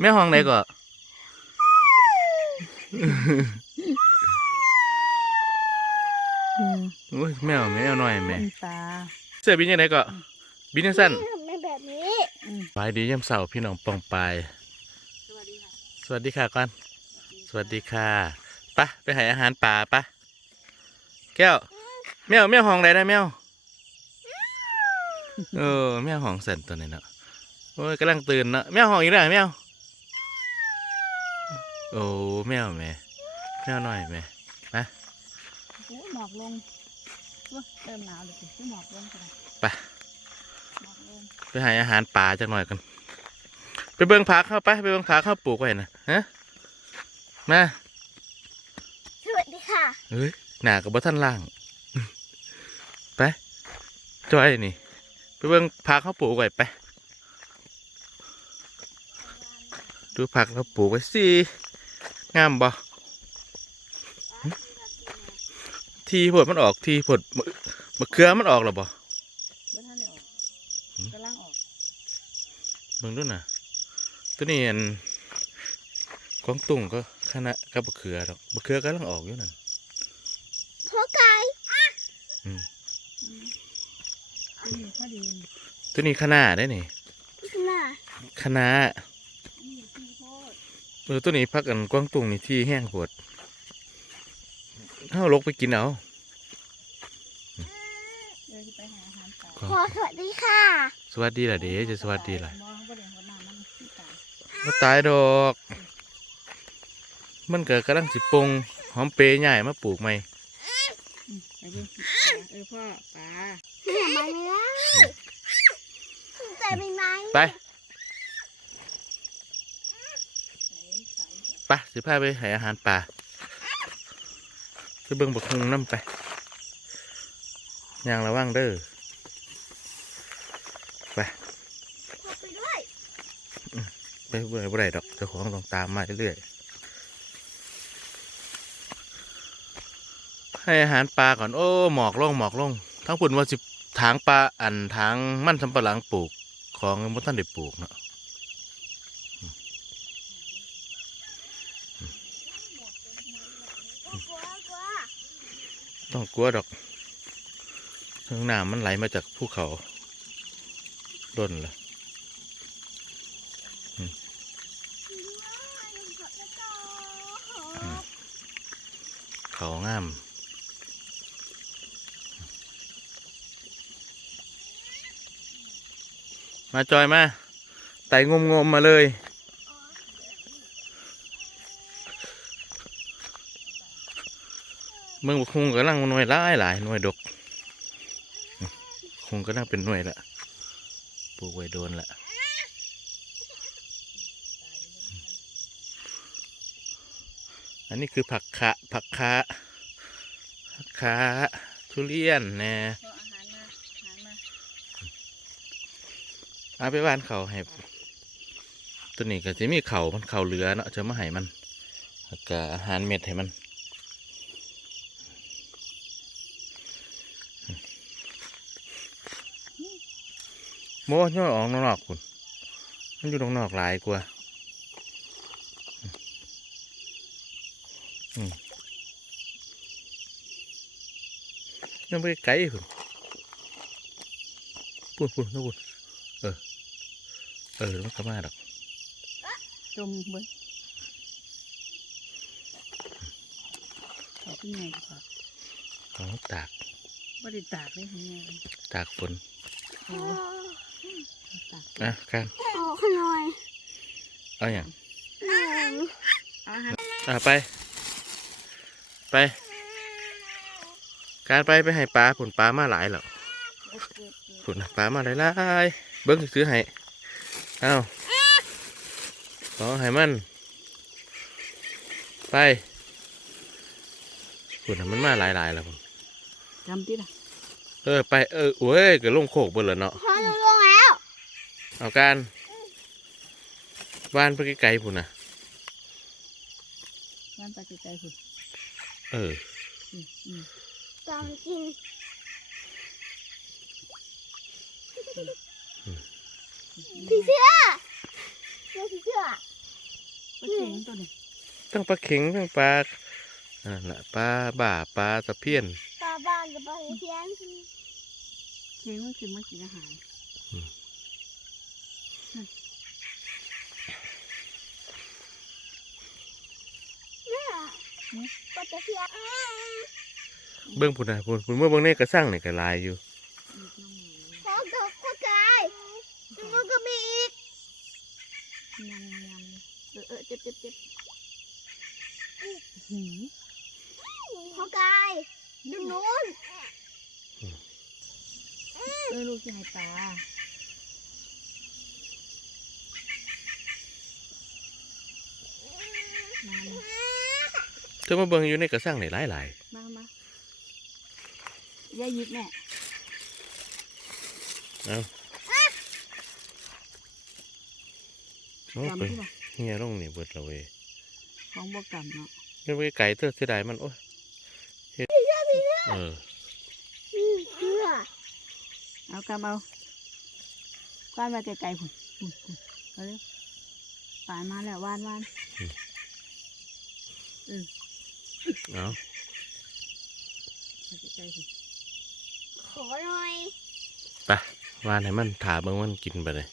แม่ห้องไหนก็อืมโอ้ยแมวแมวหน่อยแม่เป็นปลาเสื้อบินยังไงก็บินยังสั้นไม่แบบนี้อืมสบายดีย่ำเสาพี่น้องปองปายสวัสดีค่ะสวัสดีค่ะก่อนสวัสดีค่ะไปะไปให้อาหารป่าปะแก้วแมวแมวห้องไหนได้แมวเออแมวห้องสั่นตัวนี้เนาะโอ้ยกำลังตื่นเนาะแมวห้องอีกแล้วแมว โอ้แมวแม่แมวหน่อยแม่โอ้ยหมอกลงว้าเริ่มหนาวเลยสิหมอกลงกันไปหมอกลงไปให้อาหารป่าจักหน่อยกัน ไปเบิ่งผักเข้าไปไปเบิ่งผักเข้าปลูกไว้นะฮะมาสวัสดีค่ะเฮ้ยหนากับบ่ท่านล่าง ไปจอยนี่ ไปเบิ่งผักเข้าปลูกไว้ไปดูผักเขาปลูกไว้สิ งามบ่หึทีผดมันออกทีผดมะมะเขือมันออกหรอบ่เมื่อท่านได้ออกอืมกำลังออกเบิ่งดูน่ะตัวนี้อันกวางตุ้งก็คณะกับมะเขือดอกมะเขือกำลังออกอยู่นั่นหัวไก่เป็นอยู่พอดีตัวนี้คณะได้นี่น่ะคณะนี่พี่โพด เออตัวนี้พักกันกวางตุ้งนี่ที่แห้งโพดเอาลกไปกินเอาเดี๋ยวจะไปหาอาหารปลาก็พอสวัสดีค่ะ สวัสดีล่ะเด้จะสวัสดีล่ะมองเขาบ่ได้หัวหน้ามันที่ตายมาตายดอก มันเกิดกำลังสิปงหอมเปย์ใหญ่มาปลูกใหม่อืมไปดิเออพ่อปลาแม่ไม่ได้แต่ไม่ไหมไป ใส่ใส่ ไปสิพาไปห้อาหารปลาไปเบิ่งบักฮุงน้ำไปย่างระวังเด้อไปด้วยไปเบื่อบ่ได้ดอกเจ้าของต้องตามมาเรื่อยๆให้อาหารปลาก่อนโอ้หมอกลงหมอกลงทั้งปุ่นว่าสิถางปลาอันทางมันสำปะหลังปลูกของมันท่านได้ปลูกเนาะ กลัวกลัว ต้องกลัวดอกทางน้ำมันไหลมาจากภูเขาด้นละเขางามมาจอยมาไต่งมงมๆมาเลย เมืองบกคงกำลังหน่วยหลายหลายหน่วยดก คงกำลังเป็นหน่วยละปลูกไว้โดนละอันนี้คือผักคะผักคะผักคะทุเรียนแน่อาหารมาอาหารมาเอาไปบ้านเขาให้ตัวนี้ก็จะมีเขามันเขาเหลือเนาะจะมาให้มันแล้วก็อาหารเม็ดให้มัน โม่ย่อยออกนอกๆคุณมันอยู่ตรงนอกหลายกว่าอืมยังไม่ไกลคุณพูดพูดนะพูดเออ เออมันก็มาดอกจมเบิ้งเขาเป็นไงดีกว่าเอาตากบ่ได้ตากเลยเป็นไงตากฝนโอ้โอ้ตากอะกันโอ้ขน่อยเอาอย่างหนึ่งเอาอาหารอะไป ไป การไปไปให้ปลาผลปลามาหลายแล้วผลปลามาหลายหลายๆเบิ้งซื้อให้เอาขอให้มัน ไปผลมันมาหลายหลายๆแล้วผมจำที่ละเออไปเออโอ้ยก็ลงโคกเบนแล้วเนาะ เอาการบ้านไปไกลๆผุนนะบ้านไปไกลๆคุณเอออืมอืมตอนกินผีเสื้อเจอผีเสื้อปลาเข็งตัวนี้ทั้งปลาเข็งทั้งปลานั่นแหละปลาบ่าปลาตะเพียนปลาบ้านกับปลาเทียนเข็งมันขึ้นมากินอาหาร เนี่ย ปลาตะเพียเบื้องพุ่นนะพุ่นพุ่นเมื่อเบื้องนี้ก็สร้างเนี่ยก็หลายอยู่อีกน้องหมูพ่อกับพ่อกายมันก็มีอีกยำยำเออเออเจ็บเจ็บเจ็บพอกายดูนู้นเออลูกให้ปลา เธอมาเบิ่งอยู่ในกระสร้างนี่หลายหลายมามาอย่าหยิบแม่ๆเอาเอากำไปที่บ่เฮียลงนี่เบิดและเว้ยของบกำเนาะเดี๋ยวไปไก่เธอเสียดายมันโอ้ยเฮ็ดเอออืมเชื่อเอากำเอาว่านมาไกลๆพุ่นพุ่นพุ่นเอาเร็วปลายมาแล้วว่านว่านเอามาไกลๆพุ่นขอหน่อยไปวานให้มันถาเบิ่งมันกินไปเลย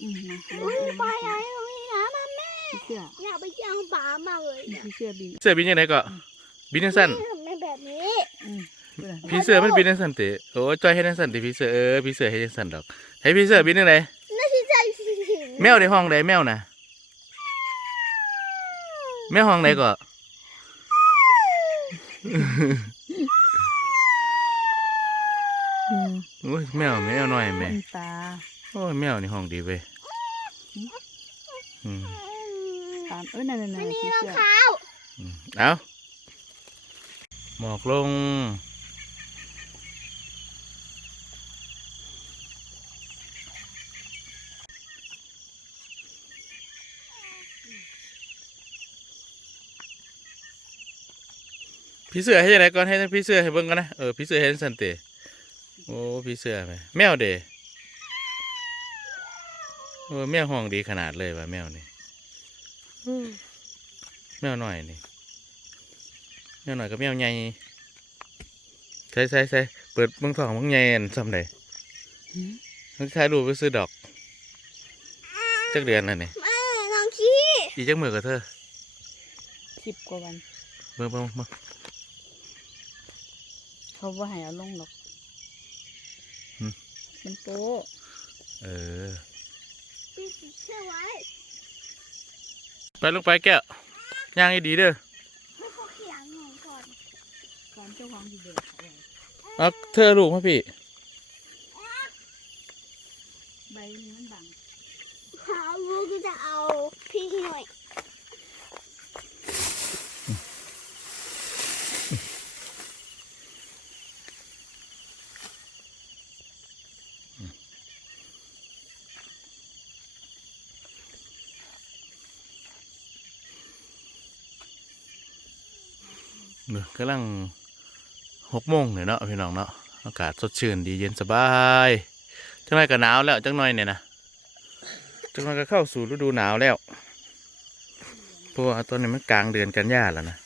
อืมมาอุ้ยปลาใหญ่ตรงนี้นะมันแม่พี่เสื้ออยากไปย่างปลามากเลยเนี่ยพี่เสื้อบินเสื้อบินยังไงก็บินยังสั้นทำไมแบบนี้อืมเพื่อนพี่เสื้อมันบินยังสั้นติโอ้ยจอยเฮ็ดยังสั้นติพี่เสื้อเออพี่เสื้อเฮ็ดยังสั้นดอกให้พี่เสื้อบินยังไงน่าที่ใจถึงแมวในห้องใดแมวน่ะแมวห้องไหนก็อืม โอ้ยแมวแมวน้อยแม่เป็นตาโอ้ยแมวในห้องดีเว้ยอืมตามเอ้ยนั่นนั่นอันั่นนนี้พี่รองเสื้อเท้าอืมเอาหมอกลง พี่เสือให้ยังไงก่อนให้พี่เสือให้เบิ่งกันนะเออพี่เสือให้สันติโอ้พี่เสือไหมแมวเด้โอ้แมวห้องดีขนาดเลยว่ะแมวนี่แมวหน่อยนี่แมวหน่อยกับแมวใหญ่ใส่ใส่ใส่เปิดเบิ่งท้องเบิ่งใหญ่อันซ้ำใดหืมมันถ่ายรูปไปซื้อดอกจักเดือนนั่นนี่แม่น้องขี้อีจักมือกับเธอสิบกว่าวันเบิ่งเบิ่ง เบิ่งเขาว่าให้เอาลงหรอกหืมมันโป๊ะเออปิดเชื่อไว้ไปลงไปแก้วย่างให้ดีเด้อให้พวกขยันหน่อยก่อนก่อนเจ้าของที่เด็กเขาไว้เอาเธอลูกมาพี่ ใบนี้มันบัง หาลูกก็จะเอาพี่หน่อย กำลังหกโมงเนี่ยเนาะพี่น้องเนาะอากาศสดชื่นดีเย็นสบายจังไรก็หนาวแล้วจังหน่อยเนี่ยนะจังหน่อยก็เข้าสู่ฤดูหนาวแล้วเพราะว่าตอนนี้มันกลางเดือนกันยาแล้วนะ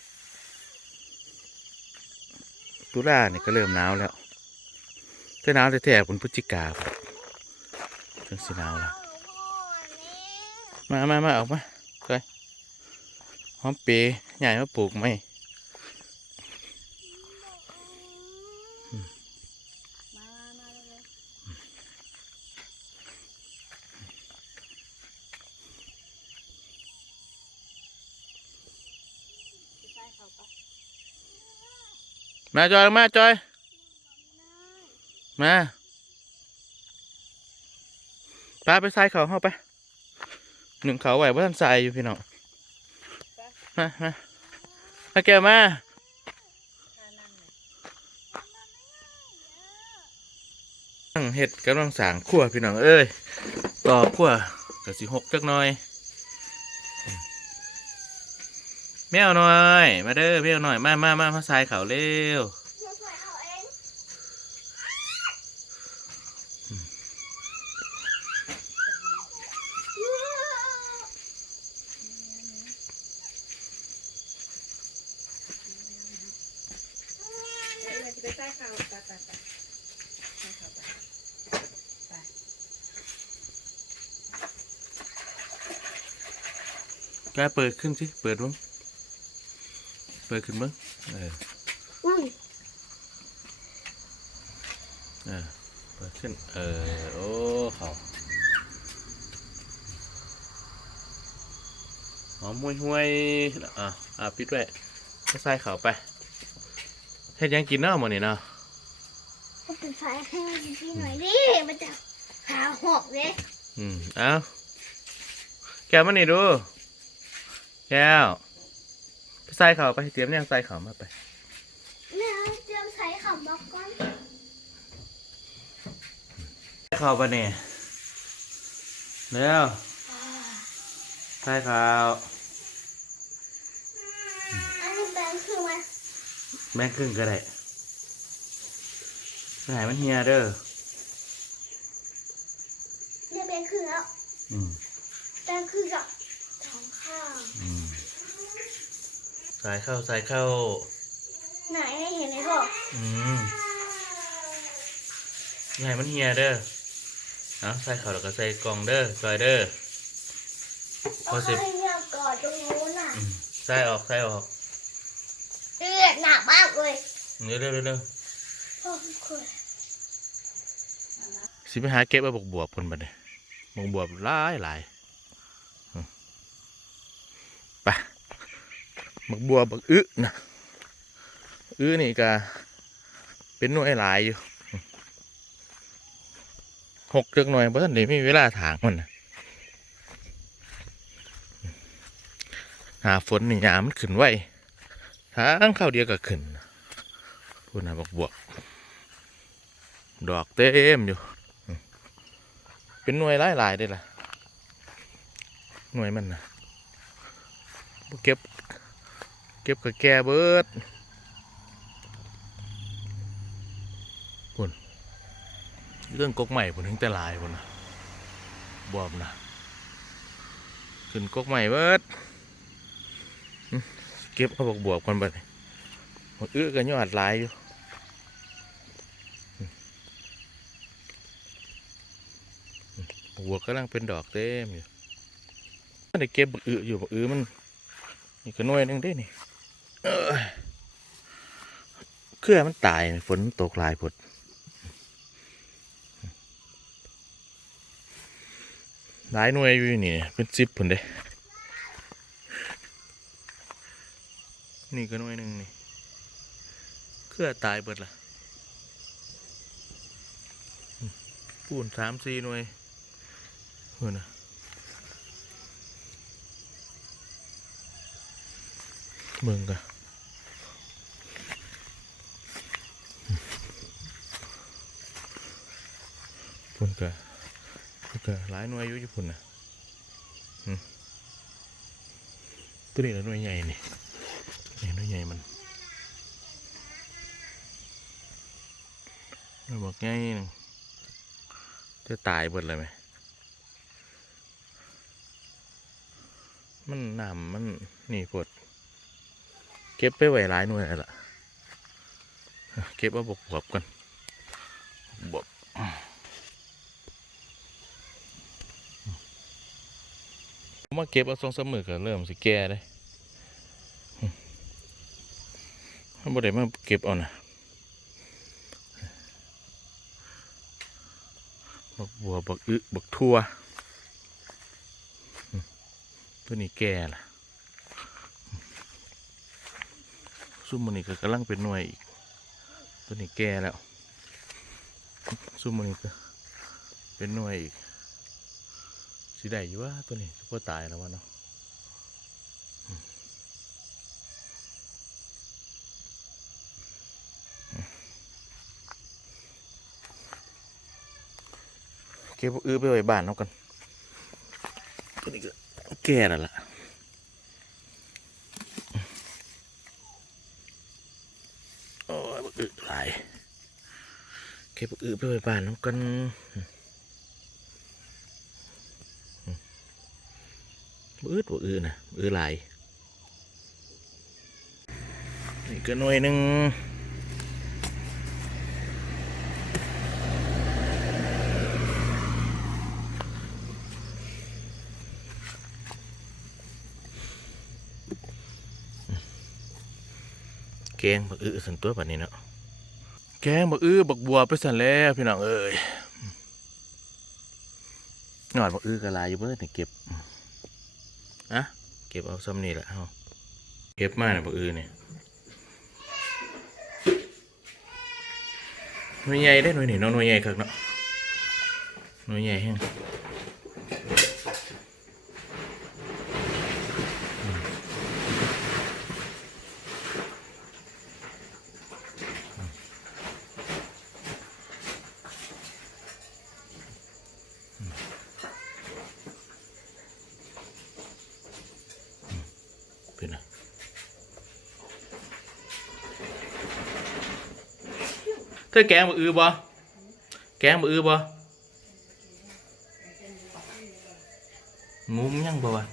ตุลาเนี่ยก็เริ่มหนาวแล้วแต่หนาวแท้ๆผลพฤศจิกาจังสิหนาวแล้วมามามาออกมาไปหอมเปรย์ใหญ่มาปลูกไหม มามาเลย มาจอยมาจอยมาปลาไปใส่เขาเข้าไปหนึ่งเขาไหวว่าท่านใส่อยู่พี่น้องมามามาแก้วมาเลยตั้งเห็ดกำลังสางขั้วพี่น้องเอ้ยต่อขั้วก็สิหกจักหน่อย แมวหน่อย มาเด้อแมวหน่อย มามามามาทรายเขาเร็วแกเปิดขึ้นสิ เปิดมั้ เปิดขึ้นมั้งเอออุ้ยเออเปิดขึ้น เออ โอ้เขาหอมห่วยห่วยๆอะอะปิดไว้ก็ใส่เขาไปเฮ็ดหยังกินเนาะมื้อนี้เนาะเอาปิดไฟให้มันดีๆหน่อยดิมันจะหาหอกเลยอืม เอาแก้วมานี่ดู แก้วไป ใส่เขาไปเตรียมเนี่ยใส่เขามาไปแม่เตรียมใช้ขำบอกก่อนเข้าปะเนี่ยเร็วใช่ข่าวอันนี้แบงค์คือมันแม่งครึ่งก็ได้ไปไหนมันเฮียเด้อเรียกแบงค์คือแล้วอืมแบงค์คือกับสองข้างอืม ใส่เข้าใส่เข้า ไหนให้เห็นไหมพ่ออืมอย่าให้มันเฮียเด้อเอาใส่เข้าแล้วก็ใส่กล่องเด้อซอยเด้อพเอาอสิให้เลือกก่อนตรงนู้นน่ะอืมใส่ออกใส่ออกเลือดหนักมากเลยเร็วเร็วเร็วเร็วพ่อคุณสิไปหาเก็บเอาบกบวบคนบัดนี้บกบวบหลายหลายอืมไป บักบัวบักอึนะอึนี่ก็เป็นหน่วยหลายอยู่หกเจักหน่วยเพราะท่านนี้มีเวลาถางมันนะหาฝนนี่ยามมันขึ้นไวทางเข้าวเดียวก็ขึ้นพูดนะบักบวบดอกเต็มอยู่ เป็นหน่วยหลายหลายๆได้ล่ะหน่วยมันนะเก็บ เก็บกับแกเบิดพุ่นเรื่องกกใหม่พุ่นถึงแต่ลายพุ่นนะบอมนะขึ้นกกใหม่เบิดเก็บเอาบวกบวบกันไปมันอื้อกันยอดลายอยู่หัวกำลังเป็นดอกเต็มอยู่มันได้เก็บบักอืออยู่บักอือมัน นี่ก็น่วยหนึงได้นี่เครือมันตายฝนมันตกลายพดหลายหน่วยอยู่นี่เป็นสิบผลเด้ นี่ก็หน่วยหนึ่งนี่เครือตายเบิดละปูนสามสี่หน่วยเพื่อนะ เมืองกะพุ่นกะพุ่นกะหลายหน่วยอยู่ญี่ปุ่นนะอืมตัวนี้ละหน่วยใหญ่นี่นี่หน่วยใหญ่มันหน่วบอกง่ายนึงจะตายเบิดเลยไหมมันนำมันนี่ปวด เก็บไปไว้หลายหน่วยแล้วล่ะเก็บเอาบกบวบกันบวบผมมาเก็บเอาสองสมือก็เริ่มสิแก่ได้ถ้าบ่ได้มาเก็บเอานะบักบัวบักอึบักทั่วตัวนี้แก่ล่ะ ซุ่มมันนี่ก็กำลังเป็นหน่วยอีก ตัวนี้แก่แล้ว ซุ่มมันนี่ก็เป็นหน่วยอีกสิได้อยู่ว่าตัวนี้จะพ่ตายแล้ววะเนาะเก็บอื้อไปไว้บ้านเอากันตัวนี้ก็แก่แล้วล่ะ โอึหลายเก็บอึไปไว้บ้านน้ำกันบักอึดบักอึนะบักอึหลายนี่ก็หน่วยหนึ่ง แกงบักอื้อสันตัวแบบนี้เนาะแกงบักอื้อบักบัวไปสันแล้วพี่น้องเอ้ยหน่อยบักอื้อกระลายอยู่เบิดนี่เก็บอะเก็บเอาซ้ำนี่แหละเอาเก็บมาเนี่ยบักอื้อเนี่ยหน่วยใหญ่ได้หน่วยนี่เนาะหน่วยใหญ่คักเนาะหน่วยใหญ่แห้ง เธอแกงมืออือบ่แกงมืออือบ่งุ้มยังบ่วะ